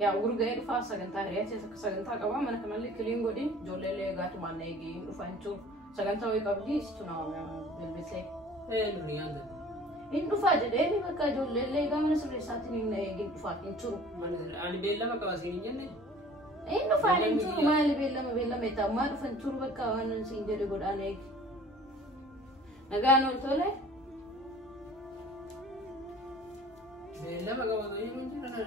يا ورجع فاس سجنتها هي سجنتها كمان أنا كمان لي كلين قدي جولة لي قات ما نيجي رفعتشو سجنتها ويكابدي استناهم يا بالبسي إيه نوريان ده إنه فاجد إيه بقى جولة لي كمان نسبة ساتين نيجي رفعتشو ما أنا بيلا ما كواسين جنة إنه فاجد ما اللي بيلا متى ما رفعتشو بقى وانا نسينجي لقول أنا إيه نجانو تولي لما قبضوا يجون جرنا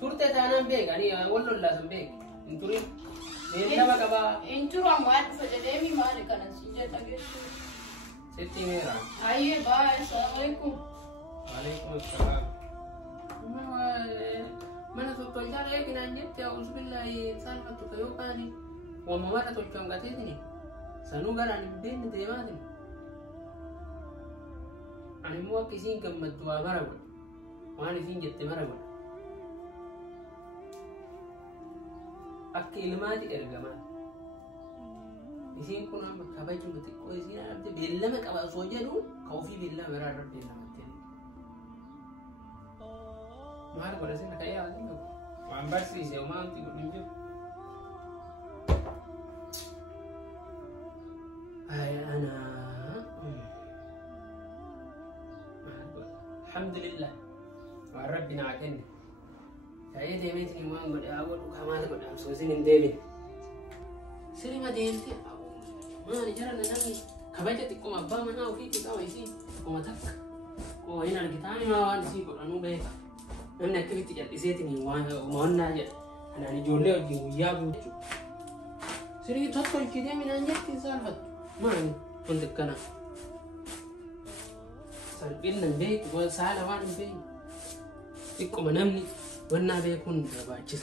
تورته تانا بيك يعني ولا لازم بيك انتوري لما قبا انتورا مواد فجدمي ما لكنا سيجة تاجي ستي ميرا أيه باي السلام عليكم وعليكم السلام ما نسوق الجار لكن أنجبت أعوذ بالله سالفة تكيوكاني وما مرة تلقم قتيتني سنوغر عن بين ديماتني عن موكسين كم مدوا مرة وأنا فين جت مرة أكيد ما تي إرجمان يسين كنا مكابي جم بتكو يسين أنا بدي بيلا ما كابا سوجا دون كوفي بيلا مرة رب بيلا متين ما هذا كذا سين كايا هذا ما وان بس يسيا وما أنتي كنجو هاي أنا الحمد لله وربنا عكني saya demetri mau ngode awal kamar ngode am sosin indeli siri ma denti ma ni jaran nangi kabaja tikko mabba mana ofi kita waisi ko matak ko ina kita ni ma wan si ko anu be namna activity ya iseti ni wa monna ya ana ni jolle oji ya bu siri tatko kide min anjati salhat ma ni untuk kana salbin nan be ko sala wan be tikko manamni wannan bai kun da baki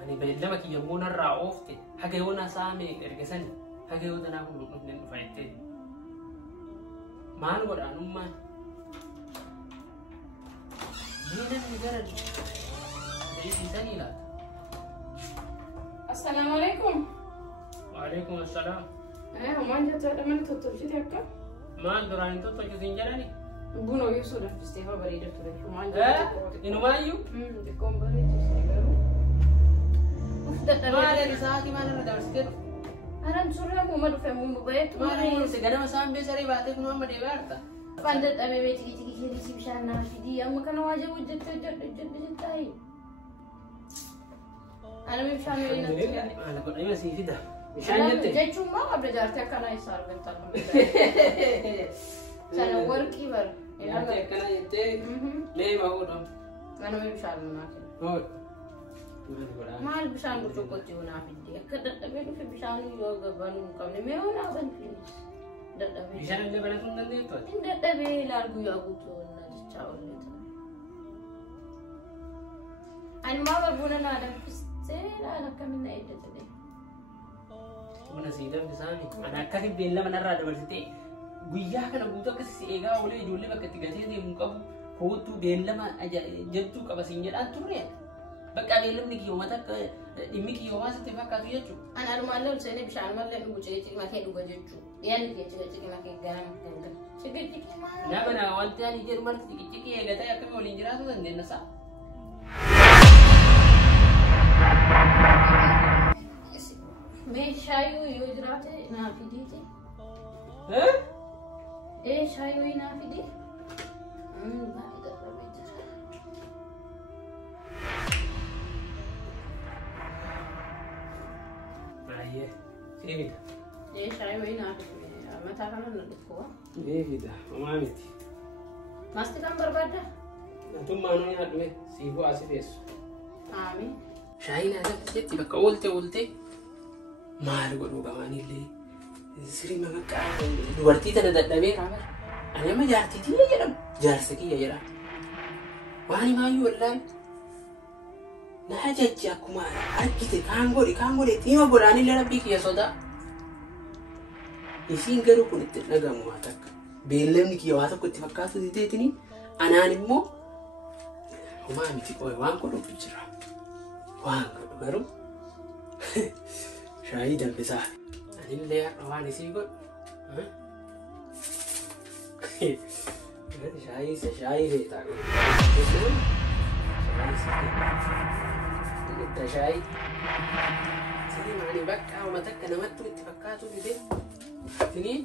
ani bai lama ki yamunar ra'ofte haka yona same irgasani haka yona na kun dukkan faite maan godhaan ummaan diinani gara deebisanii laata. Assalaamu alaikum. Waalaikum assalaam. Homaan jettu mana tottolchite akka? Maal duraan tottolchisiin jedhani? Buna ibsuudhaaf istee haa bareeda ture. Homaan jettu. Inumaayyuu? Xiqqoon bareedu garuu. Maal sa'aatii maal irra dabarsitee? Aran surya mu madu fe mu bayet maal segala sambe sare baate kuno amma de barta. Pandat ame be tigi tigi kiri si bishana fidi amma kana waje wujjete jettai. Ana me bishana ina tigi. Ana ko ina si fida. Bishana jette. Jechu ma abde jarte kana isar bentan. Sana worki bar. Ina te kana jette. Le ma hodo. Ana me bishana na ke. Ho. Mal bishaan burcuqqootti hoonaa fidee akka dadhabee dhufe bishaan yoo gabanuu hin qabne mee hoonaa banti dadhabee bishaan illee banatu hin dandeettu hin dadhabee ilaal guyyaa guutuu hoonaa jechaa ollee ture ani maa barbuuna naa danfistee ilaal akkaminna eeggatee buna sii danfisaami ani akkasi beellama narraa dabarsitee guyyaa kana guutuu akkasi si eegaa olee ijoollee bakka itti gatee deemu qabu koottuu beellama jettuu qaba siin jedhaan turre بقى بيلم نيجي يوم تك دميك يوم ما ستي فكر فيه شو أنا المعلم سنة بشان ما له بوجي ما كان بوجي شو يعني كي ما كان جام كذا شكل تيجي ما لا بنا وانت يعني جير مرت تيجي يا جتا يا كم ولين جراسو تندين نسا मैं शायद योजना थे ना फिदी थी हैं ए शायद वही ना फिदी ये سيبي ايه شاي وين عارف ما تعرفنا ندكوا ايه ده مامتي ماستي كم برباده انتم ما نوني هدوي سيبو اسيدس امين شاينا ده ستي بقى قلت ما له غدو غاني لي Sirrii maqaa dubartii tana dadhabee raamar. Ani amma jaartii tiyya jedhamu. Jaarsa kiyya jedhama. Waan himaayyuu wallaan. Na ajajji akkuma argite kaan godhe xiima godhaanillee rabbii kiyya sodaa. Isiin garuu kun itti dhagamu waa takka. Beellamni kiyya waa tokko itti fakkaatu diteetini anaan immoo homaa miti qo'e waan godhutu jira. Waan godhu garuu shaayii danfisaa. Anillee har'a waan isii godhu. Shaayii beektaa godhu. Shaayii. Sirrii maanii bakka homa takka namatti itti fakkaatu dite. Tiniin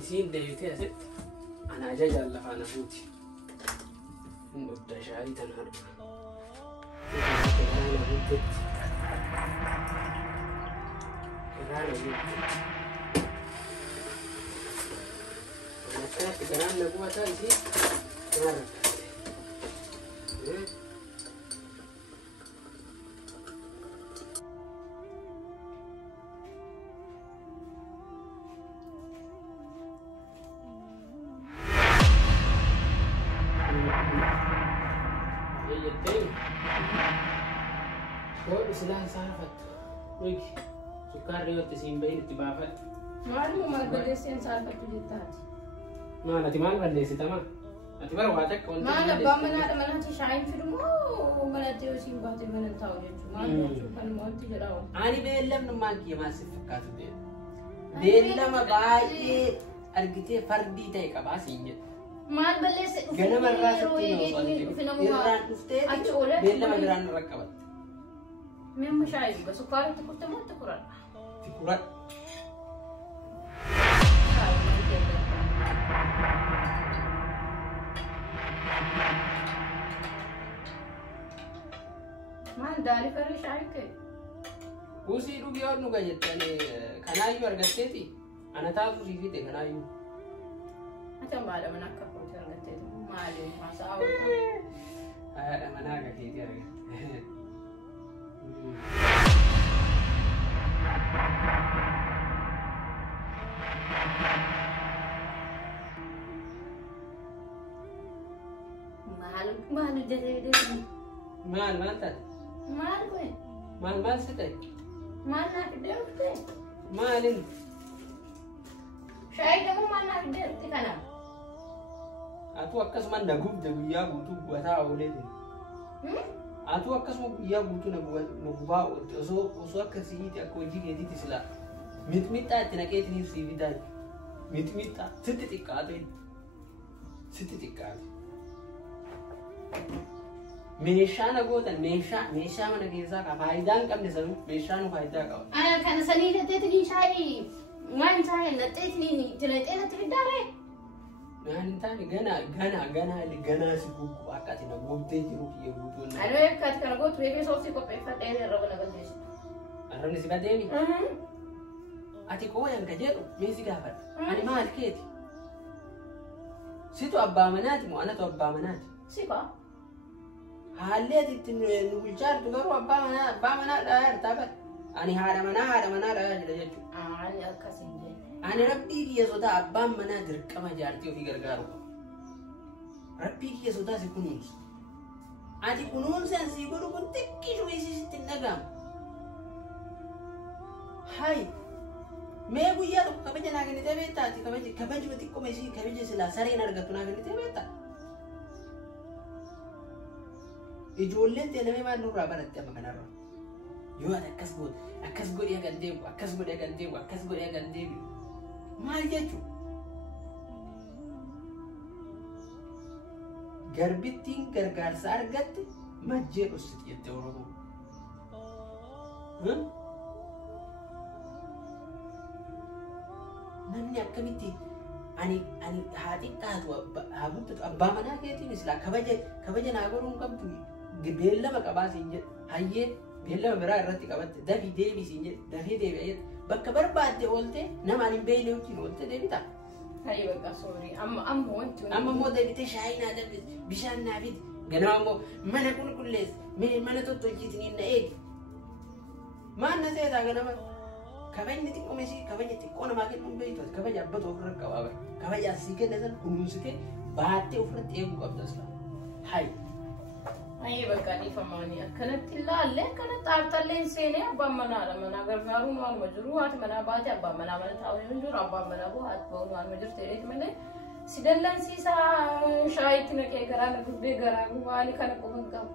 isiin deebitee asitti ana ajajaan lafaa nafuuti. Hin dhugda shaayii tana har'a. Akkanatti garaan na gubataa isii maal rakkaate. Silaa isaan fattu. Nuyi sukkaarri yoo itti siin bahin itti baafadhu. Maaluma maal balleesseen saalfattu jettaati. Maal ati maal balleessitama? Ati bara waa takka wanti maal abbaa manaadha manatti shaayiin fidu moo manatti yoo siin baate mana taa'u jechuudha. Maal jechuun kan wanti jedhamu. Ani beellamnummaan kiyya maal si fakkaatu beela. Beellama baay'ee argitee fardii ta'e qabaa siin jedhu. Maal balleesse dhufu ganama irraa sitti irraan dhuftee beellama biraan irra qabatte. Memang syai juga suka itu ketemu tekuran. Tekuran. Mana dari kali syai ke? Usi itu biar nuga jetane kanayu argateti. Anak tahu sih gitu kanayu. Macam mana menakar pun argateti. Malu masa awal. Ada mana agak gitu argat. Malu jadi Mal tadi. Mal gue. Mal sih. Mana dia udah? Malin. Saya kamu mana dia di kanan? Aku akas manda jago ya butuh buat tahu deh. Aku akas mau ya butuh nabuba so akas ini aku jadi di sila. Mit aja nak ini sih vida. Mit setitik ada. Meeshaan agootan meeshaa mana keessaa qaba faayidaan qabne sanu meeshaan faayidaa qaba. Kana sanii dhateetini shaayii waan shaayii dhateetini tilaxeenatti fiddaare. Naan hin taane ganaa si guggu akka ati na gootee jiru kiyya guutuun. Ani akkati kana gootu beekee sooftii qopheeffadhee irra na galcheessu. Arrabni si badeemi. Ati qooyan ka jedhu mee si gaafadha. Ani maal keeti? Situ abbaa manaati moo anatu abbaa manaati? Sikaa. Haallee itti nu bulchaartu garuu abbaa manaa dhayaa taphata. Ani haadha manaa dhayaa jira jechuudha. Ani akkasiin jedhe. Ani rabbii kiyya sodaa abbaan manaa dirqama jaartii ofii gargaaru qaba. Rabbii kiyya sodaa si kunuunsa. Ati kunuunsaan si godhu kun xiqqishuu isiisitti hin dhagahamu. Hayi. Mee guyyaa tokko kabaja naa kennitee beektaati kabajuma xiqqooma isii kabaja silaa sareen argattu naa kennitee beektaa? Ijoolleen teelamee maal nurraa baratte amma kanarra? Yoo ati akkas godhee kan deebi'u maal jechuudha? Garbittiin gargaarsa argatte majjee dhossiti jette Oromoon. Namni akkamitti ani haa xiqqaatu haa guddatu abbaa manaa keetiin silaa kabaja naa godhuun qabdu beellama qabaa siin jedhe hayyee beellama biraa irratti qabatte dafii deebii siin jedhe dafee deebi'ee bakka barbaadde oolte nama hin beekne wajjin oolte deebita. Hayi bakka soorii amma wanti immoo deebitee shaayii naa danfiste bishaan naa fidi ganama immoo mana qulqulleessa mana tottolchiitiin na eegi maal na seetaa ganama kabajni xiqqoo meesii kabajni xiqqoo namaa kennuun beektu kabaja abbatu ofirra qabaa kabaja asii kenna san kunuunsitee baattee ofirratti eeguu qabda sila hay Ayi bakka dhiifamaanii akkanatti ilaalle akkanatti dhaabtalleen seenee abbaan manaadha manaa gargaaruun waanuma jiru haati manaa baate abbaan manaa mana taa'uu hin jiru abbaan manaa boo haati ba'uun waanuma jirtu jedheeti malee si dallansiisaa shaayitti naqee garaa na gubbee garaa waani kana quban qabu.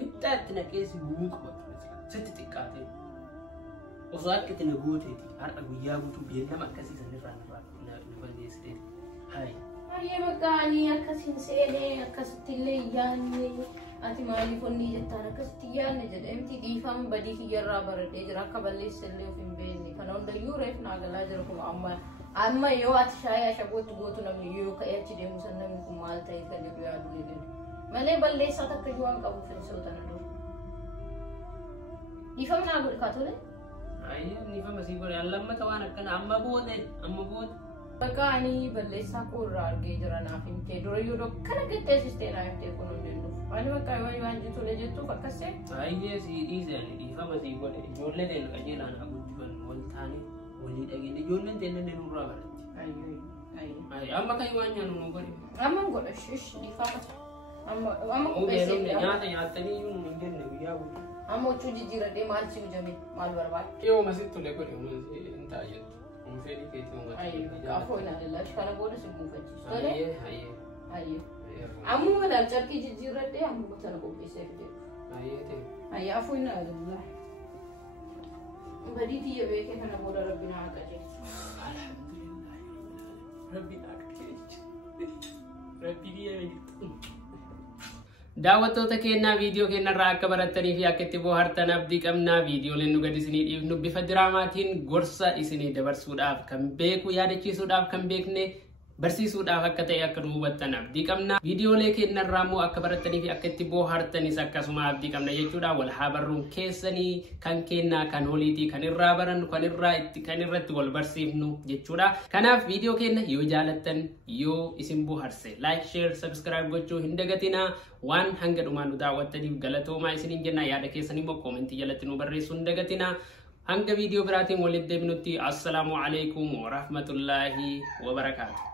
Mittaatti naqee si gubuu qabatu sitti xiqqaatee osoo akka itti na gooteeti har'a guyyaa guutuu beellama akkasii sanirraa na balleessiteeti hay. Ayyee bakka ani akkasiin seenee akkasittillee yaanne ati maaliif onni jettaan akkasitti yaanne jedhamti dhiifama badii kiyyarraa baradhee jira akka balleessallee of hin beekne kana hundayyuu reef naa galaa jira kun amma yoo ati shaayii ashabootti gootu namni yoo ka'ee achi deemu san namni kun maal ta'e kan jedhu yaadu eegale malee balleessaa takka iyyuu waan qabuuf hin sootana dur dhiifama naa godhe kaatole. Ayyee dhiifama sii godhe allammata waan akkana amma booda. Bakka ani balleessaa koo irraa argee jira naaf himtee dura yoo dokkana qixxeessistee naa himtee kun hundinuu ani bakka waan jettuule jettuuf akkasee. Ayyee sii dhiisanii dhiifama sii godhe ijoollee teenu qajeelaan haa guddisan wal taane walii dhageenya ijoolleen teennee nurraa baratti. Amma kan waan nyaannu nu godhe. Amma godha shish dhiifama. Amma qopheessee nyaata nyaatanii iyyuu nu hin jenne guyyaa guutuu. Amma huccuu jijjiiradhee maal si hojjame maal barbaade. Yoo masitti tole godhe hin ta'a jettu. Feli ke tu Afo ina de lash kana boda si mufachi tole aye amu wala charki jijirade amu mutana ko pese fide aye afo ina de la baditi ye beke kana boda rabbina akaje alhamdulillah rabbina akaje rabbi ye daawwattoota keenyaa viidiyoo keenyarraa akka barattanii fi akka itti bohaartan abdii qabnaa viidiyooleen nu gadi isinii dhiifnu bifa diraamaatiin gorsa isinii dabarsuudhaaf kan beeku yaadachiisuudhaaf kan beekne barsiisuudhaaf akka ta'e akka nu hubattan abdii qabna viidiyoolee keenyarraa immoo akka barattanii fi akka itti bohaartanis akkasuma abdii qabna jechuudha wal haa barruun keessanii kan kennaa kan holiitii kan irraa barannu kan irratti wal barsiifnu jechuudha kanaaf viidiyoo keenya yoo jaalattan yoo isin bohaarse like share subscribe gochuu hin dagatinaa waan hanga dhumaan nu daawwattaniif galatoomaa isiniin jenna yaada keessan immoo koomentii jalatti nu barreessuu hin dagatinaa hanga viidiyoo biraatiin walitti deebinutti assalaamu alaykum wa rahmatullaahi wa barakaatuh.